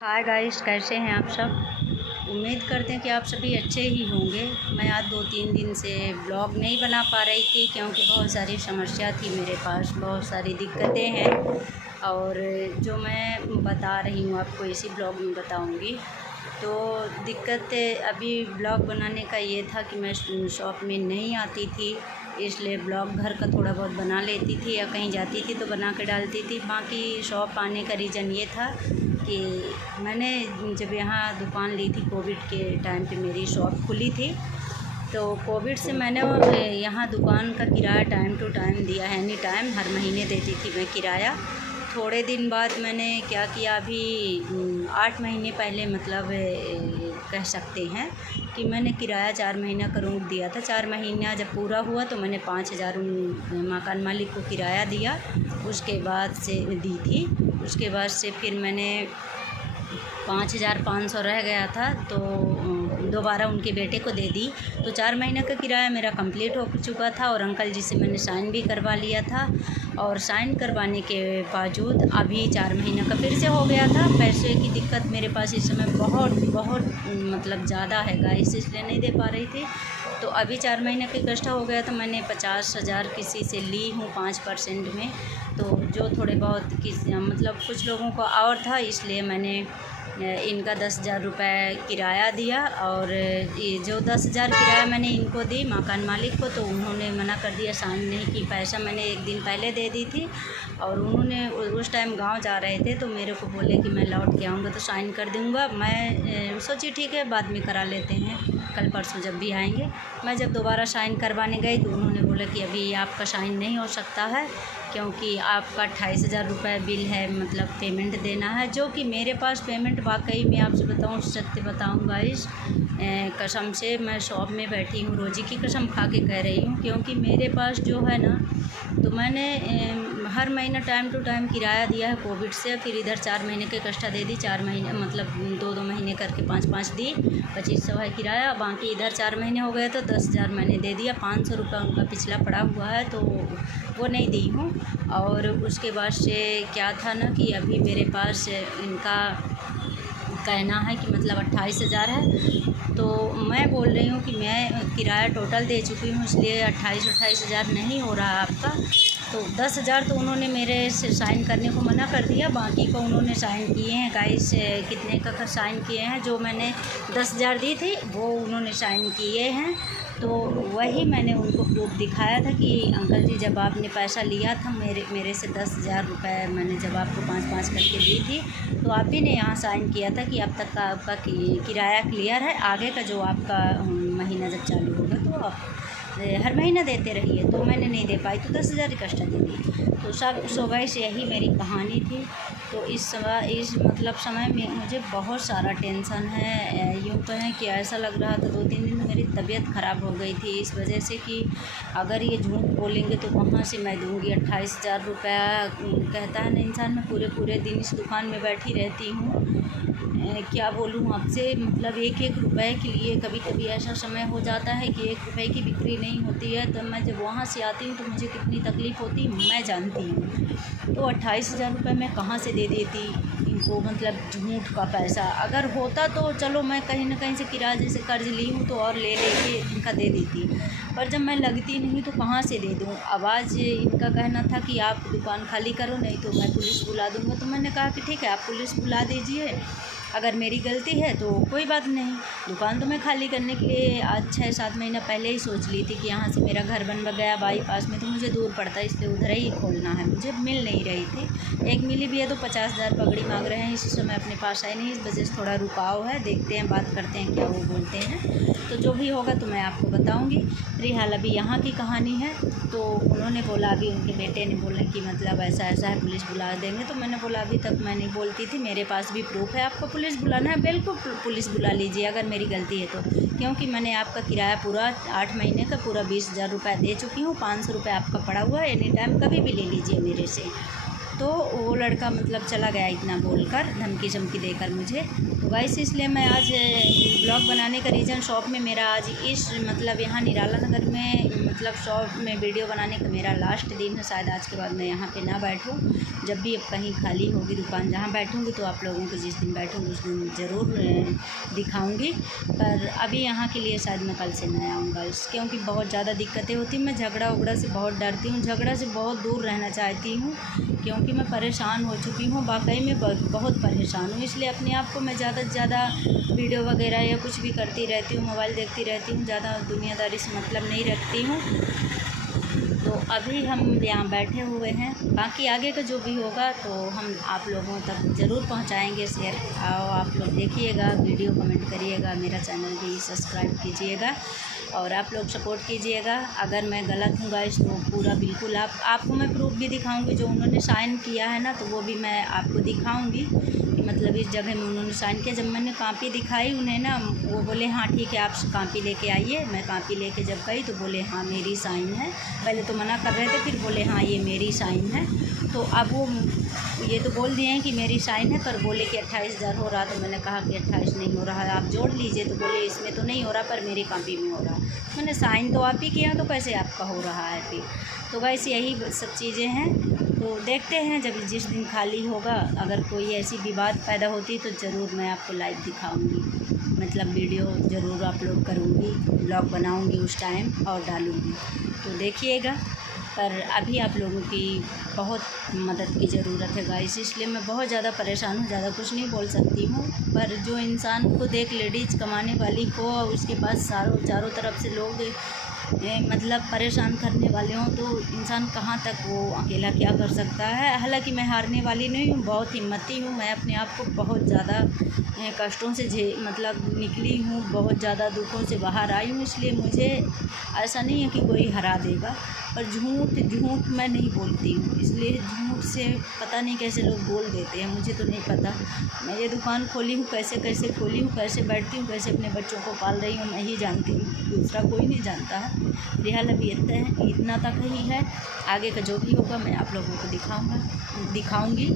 Hi guys, कैसे हैं आप सब। उम्मीद करते हैं कि आप सभी अच्छे ही होंगे। मैं आज 2-3 दिन से ब्लॉग नहीं बना पा रही थी क्योंकि बहुत सारी समस्या थी मेरे पास, बहुत सारी दिक्कतें हैं और जो मैं बता रही हूँ आपको इसी ब्लॉग में बताऊँगी। तो दिक्कत अभी ब्लॉग बनाने का ये था कि मैं शॉप में नहीं आती थी, इसलिए ब्लॉग घर का थोड़ा बहुत बना लेती थी या कहीं जाती थी तो बना के डालती थी। बाकी शॉप आने का रीज़न ये था कि मैंने जब यहाँ दुकान ली थी कोविड के टाइम पे मेरी शॉप खुली थी, तो कोविड से मैंने यहाँ दुकान का किराया टाइम टू टाइम दिया है, एनी टाइम हर महीने देती थी मैं किराया। थोड़े दिन बाद मैंने क्या किया, अभी 8 महीने पहले मतलब कह सकते हैं कि मैंने किराया 4 महीना का रूम दिया था। 4 महीना जब पूरा हुआ तो मैंने 5,000 उन मकान मालिक को किराया दिया, उसके बाद से दी थी। उसके बाद से फिर मैंने 5,500 रह गया था तो दोबारा उनके बेटे को दे दी। तो 4 महीने का किराया मेरा कंप्लीट हो चुका था और अंकल जी से मैंने साइन भी करवा लिया था। और साइन करवाने के बावजूद अभी 4 महीने का फिर से हो गया था। पैसे की दिक्कत मेरे पास इस समय बहुत बहुत मतलब ज़्यादा है गाइस, इसलिए नहीं दे पा रही थी। तो अभी 4 महीने का इकट्ठा हो गया तो मैंने 50,000 किसी से ली हूँ 5% में। तो जो थोड़े बहुत मतलब कुछ लोगों को और था, इसलिए मैंने इनका 10,000 रुपये किराया दिया। और ये जो 10,000 किराया मैंने इनको दी मकान मालिक को, तो उन्होंने मना कर दिया, साइन नहीं की। पैसा मैंने 1 दिन पहले दे दी थी और उन्होंने उस टाइम गांव जा रहे थे तो मेरे को बोले कि मैं लौट के आऊँगा तो साइन कर दूँगा। मैं सोची ठीक है बाद में करा लेते हैं, कल परसों जब भी आएंगे। मैं जब दोबारा साइन करवाने गई तो उन्होंने बोला कि अभी आपका साइन नहीं हो सकता है क्योंकि आपका 28,000 रुपये बिल है, मतलब पेमेंट देना है। जो कि मेरे पास पेमेंट वाकई में आपसे बताऊँ, सत्य बताऊँ गाइस, कसम से मैं शॉप में बैठी हूँ, रोज़ी की कसम खा के कह रही हूँ, क्योंकि मेरे पास जो है ना, तो मैंने हर महीना टाइम टू टाइम किराया दिया है कोविड से। फिर इधर 4 महीने के कष्टा दे दी, 4 महीने मतलब 2-2 महीने करके 5-5 दी, 2,500 है किराया। बाकी इधर 4 महीने हो गए तो 10,000 मैंने दे दिया। 500 रुपये उनका पिछला पड़ा हुआ है तो वो नहीं दी हूँ। और उसके बाद से क्या था ना कि अभी मेरे पास इनका कहना है कि मतलब 28,000 है, तो मैं बोल रही हूँ कि मैं किराया टोटल दे चुकी हूँ, इसलिए 28,000 नहीं हो रहा आपका। तो 10,000 तो उन्होंने मेरे से साइन करने को मना कर दिया, बाकी को उन्होंने साइन किए हैं गाइस। कितने का साइन किए हैं, जो मैंने 10,000 दी थी वो उन्होंने साइन किए हैं। तो वही मैंने उनको प्रूफ दिखाया था कि अंकल जी जब आपने पैसा लिया था मेरे से 10,000 रुपये मैंने जब आपको 5-5 करके दी थी, तो आप ही ने यहाँ साइन किया था कि अब तक का आपका किराया क्लियर है, आगे का जो आपका महीना जब चालू होगा तो आप हर महीना देते रहिए। तो मैंने नहीं दे पाई तो 10,000 इकट्ठा दे दी। तो सब सुबह से यही मेरी कहानी थी। तो इस समय में मुझे बहुत सारा टेंशन है। यूँ कहें कि ऐसा लग रहा था 2-3 दिन मेरी तबीयत ख़राब हो गई थी इस वजह से कि अगर ये झूठ बोलेंगे तो कहाँ से मैं दूँगी 28,000 रुपया। कहता है ना इंसान, मैं पूरे पूरे दिन इस दुकान में बैठी रहती हूँ। क्या बोलूँ आपसे, मतलब 1-1 रुपए के लिए कभी कभी ऐसा समय हो जाता है कि 1 रुपए की बिक्री नहीं होती है। तब मैं जब वहाँ से आती हूँ तो मुझे कितनी तकलीफ़ होती मैं जानती हूँ। तो 28,000 रुपये मैं कहाँ से दे देती इनको, मतलब झूठ का पैसा। अगर होता तो चलो मैं कहीं ना कहीं से किराया जैसे कर्ज ली हूँ तो और ले के इनका दे देती, पर जब मैं लगती नहीं तो कहाँ से दे दूँ। आवाज़ इनका कहना था कि आप दुकान खाली करो नहीं तो मैं पुलिस बुला दूँगा। तो मैंने कहा कि ठीक है आप पुलिस बुला दीजिए, अगर मेरी गलती है तो कोई बात नहीं। दुकान तो मैं खाली करने के लिए आज 6-7 महीना पहले ही सोच ली थी कि यहाँ से मेरा घर बन गया बाईपास में तो मुझे दूर पड़ता है, इसलिए उधर ही खोलना है। मुझे मिल नहीं रही थी, एक मिली भी है तो 50,000 पगड़ी मांग रहे हैं, इस समय अपने पास आई नहीं, इस वजह से थोड़ा रुकाव है। देखते हैं, बात करते हैं क्या वो बोलते हैं, तो जो भी होगा तो मैं आपको बताऊँगी। फिलहाल अभी यहाँ की कहानी है। तो उन्होंने बोला, अभी उनके बेटे ने बोला कि मतलब ऐसा ऐसा है, पुलिस बुला देंगे। तो मैंने बोला अभी तक मैं नहीं बोलती थी, मेरे पास भी प्रूफ है। आपको पुलिस बुलाना है, बिल्कुल पुलिस बुला लीजिए अगर मेरी गलती है तो, क्योंकि मैंने आपका किराया पूरा 8 महीने का पूरा 20,000 रुपये दे चुकी हूँ। 500 रुपये आपका पड़ा हुआ है, एनी टाइम कभी भी ले लीजिए मेरे से। तो वो लड़का मतलब चला गया इतना बोलकर, धमकी चमकी देकर मुझे। तो गाइस इसलिए मैं आज ब्लॉग बनाने का रीज़न, शॉप में मेरा आज इस मतलब यहाँ निराला नगर में मतलब शॉप में वीडियो बनाने का मेरा लास्ट दिन है। शायद आज के बाद मैं यहाँ पे ना बैठूँ, जब भी अब कहीं खाली होगी दुकान जहाँ बैठूँगी तो आप लोगों को जिस दिन बैठूँगी उस दिन ज़रूर दिखाऊँगी। पर अभी यहाँ के लिए शायद मैं कल से ना आऊँगा, क्योंकि बहुत ज़्यादा दिक्कतें होती हैं। मैं झगड़ा उगड़ा से बहुत डरती हूँ, झगड़ा से बहुत दूर रहना चाहती हूँ, क्योंकि मैं परेशान हो चुकी हूँ, वाकई में बहुत परेशान हूँ। इसलिए अपने आप को मैं ज़्यादा से ज़्यादा वीडियो वगैरह या कुछ भी करती रहती हूँ, मोबाइल देखती रहती हूँ, ज़्यादा दुनियादारी से मतलब नहीं रखती हूँ। तो अभी हम यहाँ बैठे हुए हैं, बाकी आगे का जो भी होगा तो हम आप लोगों तक ज़रूर पहुँचाएँगे शेयर। आओ आप लोग देखिएगा वीडियो, कमेंट करिएगा, मेरा चैनल भी सब्सक्राइब कीजिएगा और आप लोग सपोर्ट कीजिएगा। अगर मैं गलत हूँ गाइस तो पूरा बिल्कुल आपको मैं प्रूफ भी दिखाऊंगी, जो उन्होंने साइन किया है ना तो वो भी मैं आपको दिखाऊंगी कि मतलब इस जगह में उन्होंने साइन किया। जब मैंने कॉपी दिखाई उन्हें ना, वो बोले हाँ ठीक है आप कॉपी लेके आइए। मैं कॉपी लेके जब गई तो बोले हाँ मेरी साइन है। पहले तो मना कर रहे थे, फिर बोले हाँ ये मेरी साइन है। तो अब वो ये तो बोल दिए हैं कि मेरी साइन है, पर बोले कि 28,000 हो रहा। तो मैंने कहा कि 28 नहीं हो रहा है, आप जोड़ लीजिए। तो बोले इसमें तो नहीं हो रहा पर मेरी कॉपी में हो रहा। मैंने साइन तो आप ही किया तो कैसे आपका हो रहा है फिर। तो वैसे यही सब चीज़ें हैं। तो देखते हैं जब जिस दिन खाली होगा, अगर कोई ऐसी विवाद पैदा होती तो ज़रूर मैं आपको लाइव दिखाऊंगी, मतलब वीडियो ज़रूर अपलोड करूंगी, ब्लॉग बनाऊंगी उस टाइम और डालूंगी, तो देखिएगा। पर अभी आप लोगों की बहुत मदद की ज़रूरत है गाइस, इसलिए मैं बहुत ज़्यादा परेशान हूँ, ज़्यादा कुछ नहीं बोल सकती हूँ। पर जो इंसान खुद एक लेडीज़ कमाने वाली हो और उसके पास चारों तरफ से लोग मतलब परेशान करने वाले हों, तो इंसान कहाँ तक वो अकेला क्या कर सकता है। हालांकि मैं हारने वाली नहीं हूँ, बहुत हिम्मती हूँ। मैं अपने आप को बहुत ज़्यादा कष्टों से मतलब निकली हूँ, बहुत ज़्यादा दुखों से बाहर आई हूँ। इसलिए मुझे ऐसा नहीं है कि कोई हरा देगा। पर झूठ मैं नहीं बोलती हूँ, इसलिए झूठ से पता नहीं कैसे लोग बोल देते हैं, मुझे तो नहीं पता। मैं ये दुकान खोली हूँ कैसे कैसे खोली हूँ, कैसे बैठती हूँ, कैसे अपने बच्चों को पाल रही हूँ, मैं ही जानती हूँ, दूसरा कोई नहीं जानता है। फिलहाल अभी इतना तक ही है। आगे का जो भी होगा मैं आप लोगों को दिखाऊंगी।